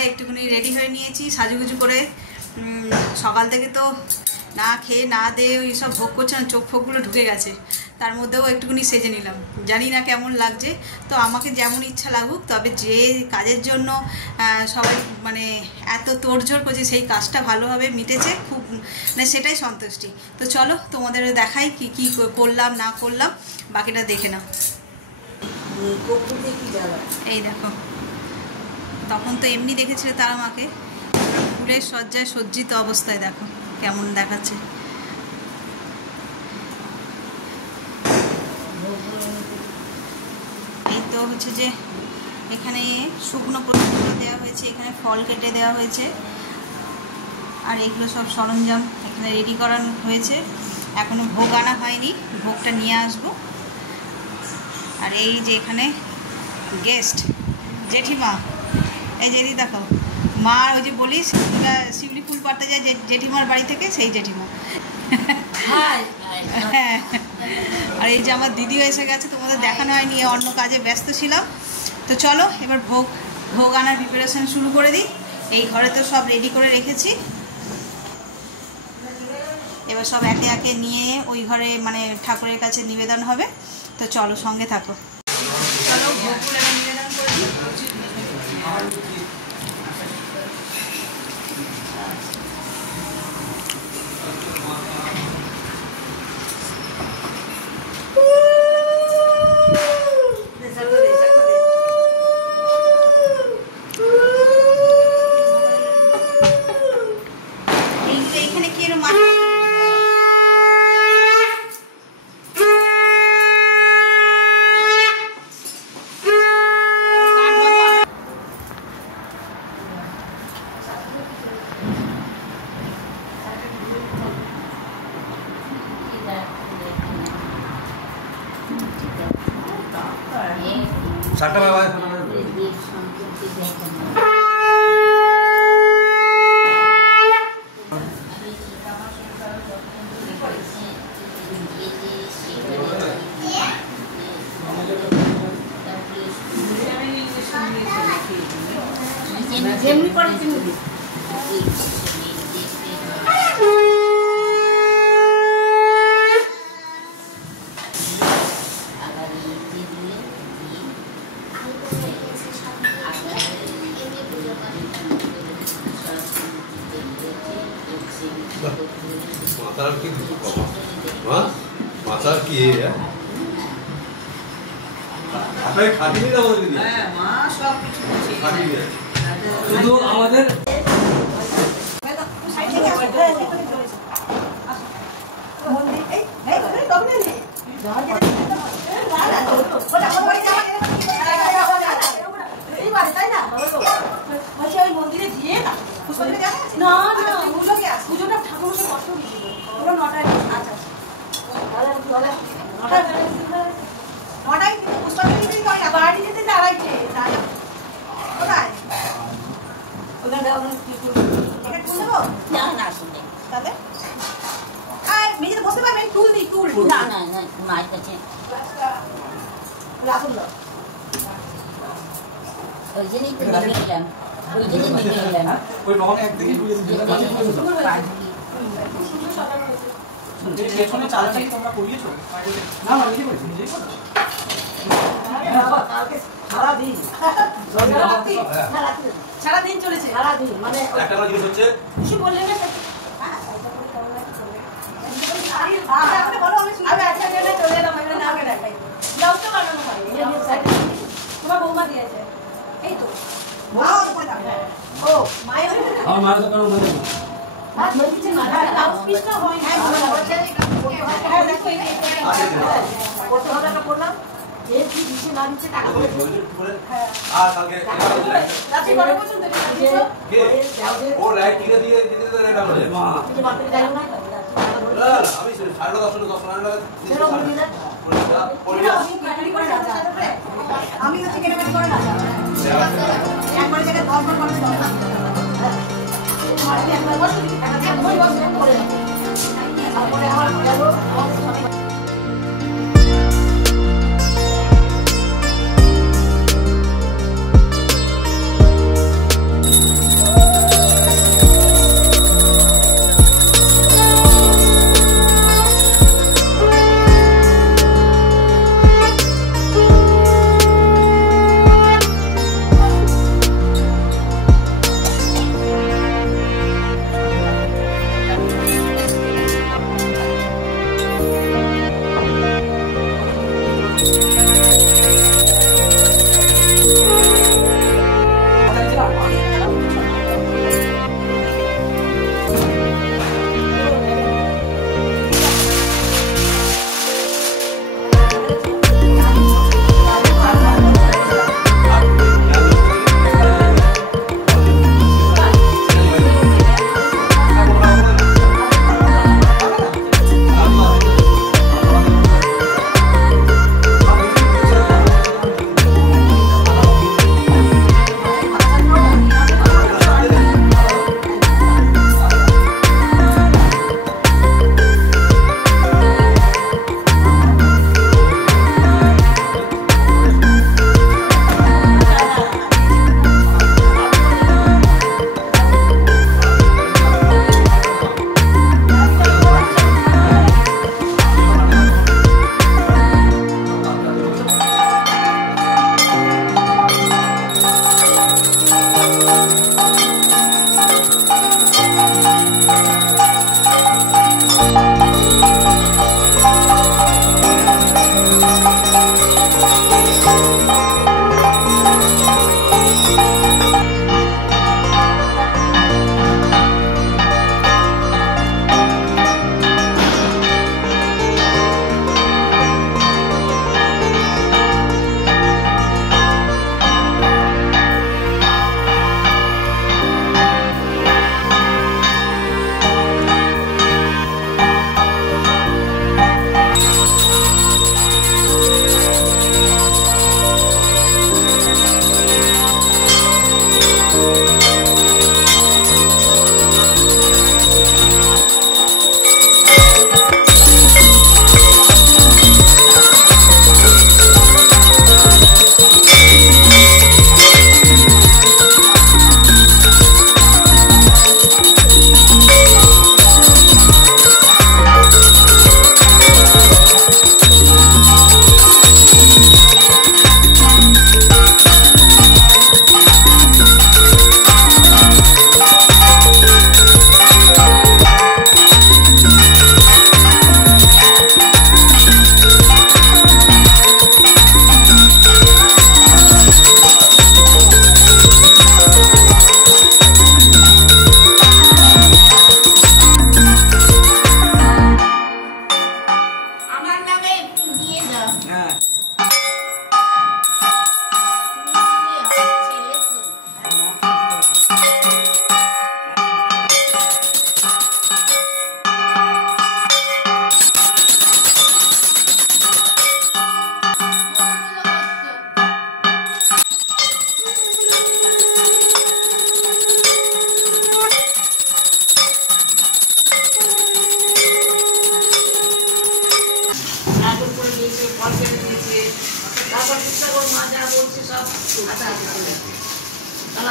সবাই একটুখানি রেডি হয়ে নিয়েছি সাজুগুজু করে। সকাল থেকে তো না খেয়ে না দিয়ে ওই সব ভোগ করছে না, চোখ ফোকগুলো ঢুকে গেছে, তার মধ্যেও একটুখানি সেজে নিলাম। জানি না কেমন লাগছে, তো আমাকে যেমন ইচ্ছা লাগুক, তবে যে কাজের জন্য সবাই মানে এত তোড়জোড় করছে সেই কাজটা ভালোভাবে মিটেছে, খুব মানে সেটাই সন্তুষ্টি। তো চলো তোমাদের দেখাই কি কি করলাম না করলাম, বাকিটা দেখে নাও। এই দেখো, তখন তো এমনি দেখেছিলে তারা মাকে, ফুলের সজ্জায় সজ্জিত অবস্থায় দেখো কেমন দেখাচ্ছে। এই তো হচ্ছে যে এখানে শুকনো প্রসাদগুলো দেওয়া হয়েছে, এখানে ফল কেটে দেওয়া হয়েছে, আর এগুলো সব সরঞ্জাম এখানে রেডি করানো হয়েছে। এখনো ভোগ আনা হয়নি, ভোগটা নিয়ে আসবো। আর এই যে এখানে গেস্ট জেঠিমা, এই জেঠি দেখো, মা ওই যে বলিস শিউলি ফুল পাড়তে যায় জেঠিমার বাড়ি থেকে, সেই জেঠিমা। হ্যাঁ, আর এই যে আমার দিদিও এসে গেছে, তোমাদের দেখানো হয়নি, অন্য কাজে ব্যস্ত ছিলাম। তো চলো এবার ভোগ আনার প্রিপারেশন শুরু করে দিই। এই ঘরে তো সব রেডি করে রেখেছি, এবার সব একে একে নিয়ে ওই ঘরে মানে ঠাকুরের কাছে নিবেদন হবে। তো চলো সঙ্গে থাকো, চলো ভোগগুলো নিবেদন করে দিই। এইখানে কি এরকম সাতটা বাবা যেমনি করে তেমনি মাথার কি মাথার কি আপনাকে খাটিয়ে দিতে হবে দিদি। হ্যাঁ মা সব কিছু খাটিয়ে দিয়ে শুধু আমাদের মন্দিরে গিয়ে না না পুজোটা ঠাকুর কষ্ট দিয়েছিল, ওগুলো 9টায় আচ্ছা নটায় বাড়ি যেতে দাঁড়াইছে কোথায় না না শুনে তাহলে মেয়েদের বসতে পারবেন, টুল দিই টুল না না না মায়ের কাছে রাখুন না, ওই জন্যই তো দেখে এলাম, ওই জন্যই দেখে এলাম ওই রহন একদিকে পেছনে চালাচালি তোমরা করিয়েছো না না নিজে করেছি নিজেই করেছি সারাদিন চলেছে সারাদিন মানে একটা জিনিস হচ্ছে খুশি বললেন না তোমার বৌমা দিয়েছে এই তো ও মায়ের আমি হচ্ছে কেনাকাটি করে না একবার জায়গায় দরকার করে দরকার একবার বসে করে তারপরে আমার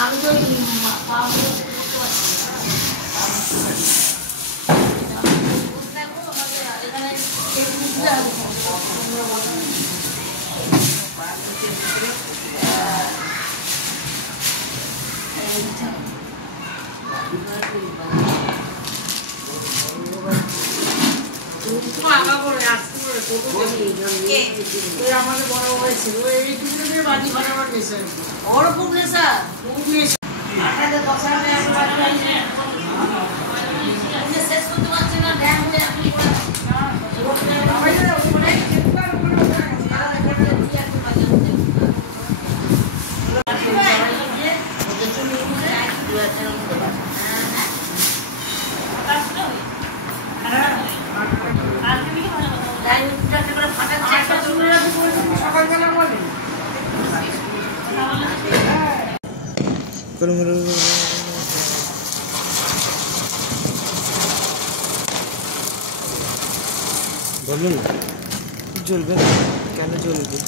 আমি তো আমাদের বড় হয়েছিল এই দুজনের বাড়ি ভাড়াবার নেশা ওর খুব নেশা শেষ করতে পারছে না ড্যাম হয়ে আপনি বলুন না জ্বলবে না কেন জ্বলবে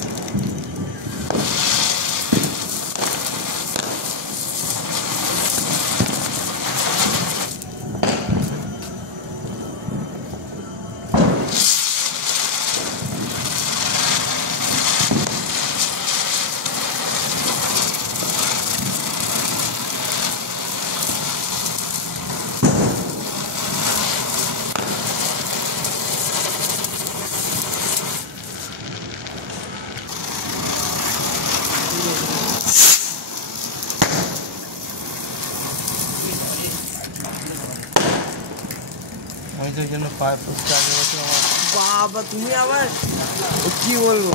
আমি তো জন্য পায়ে ফুসতে আগে বছর আমার বাবা তুমি আবার কি বলবো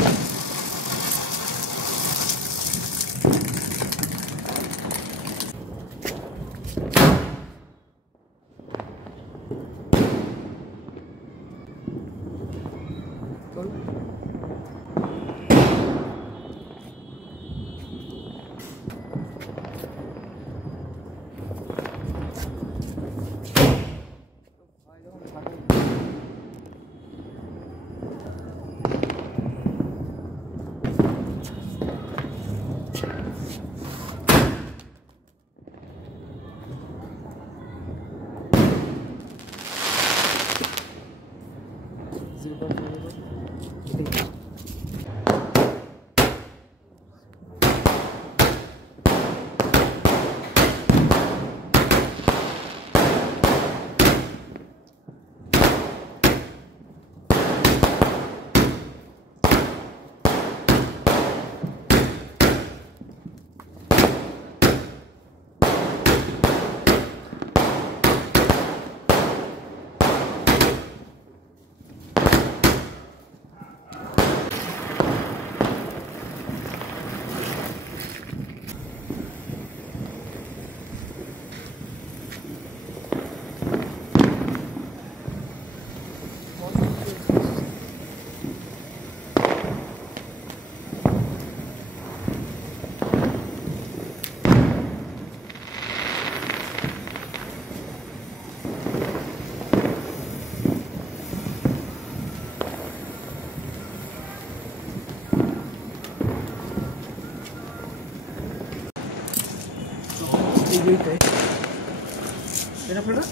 Era para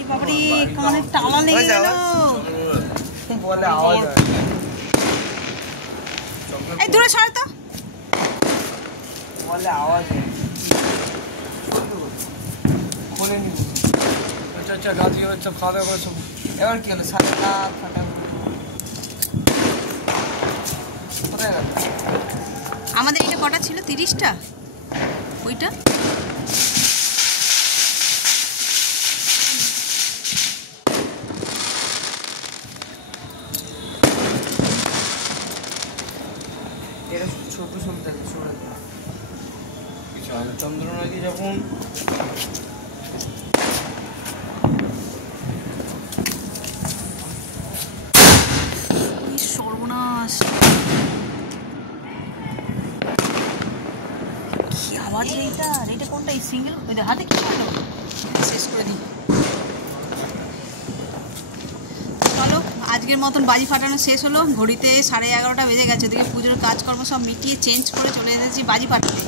বাবারে কানে টালা লেগে গেল বলে আওয়াজ হয় এই দূরে সর তো বলে আওয়াজ হয় খুলে নিব আচ্ছা আচ্ছা রাত হয়ে সব খাওয়া দাওয়া করে সব এবার কি হলো সাথে না ফাটা কোথায় গেল আমাদের এটা কটা ছিল 30টা ওইটা এরা ছোট ছোট থাকে ছোট চন্দ্রনাথি যখন সর্বনাশ কি আওয়াজ এইটা কোনটা এই সিঙ্গেল ওই হাতে কি করলো শেষ করে দিই আজকের মতন বাজি ফাটানো শেষ হলো, ঘড়িতে 11:30 বেজে গেছে। ওদিকে পুজোর কাজকর্ম সব মিটিয়ে চেঞ্জ করে চলে এসেছি বাজি ফাটাতে।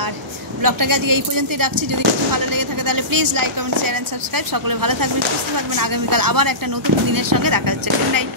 আর ব্লগটাকে আজকে এই পর্যন্তই রাখছি। যদি কিছু ভালো লেগে থাকে তাহলে please like, comment, share and subscribe. সকলে ভালো থাকবেন, সুস্থ থাকবেন। আগামীকাল আবার একটা নতুন দিনের সঙ্গে দেখা হচ্ছে। Good night.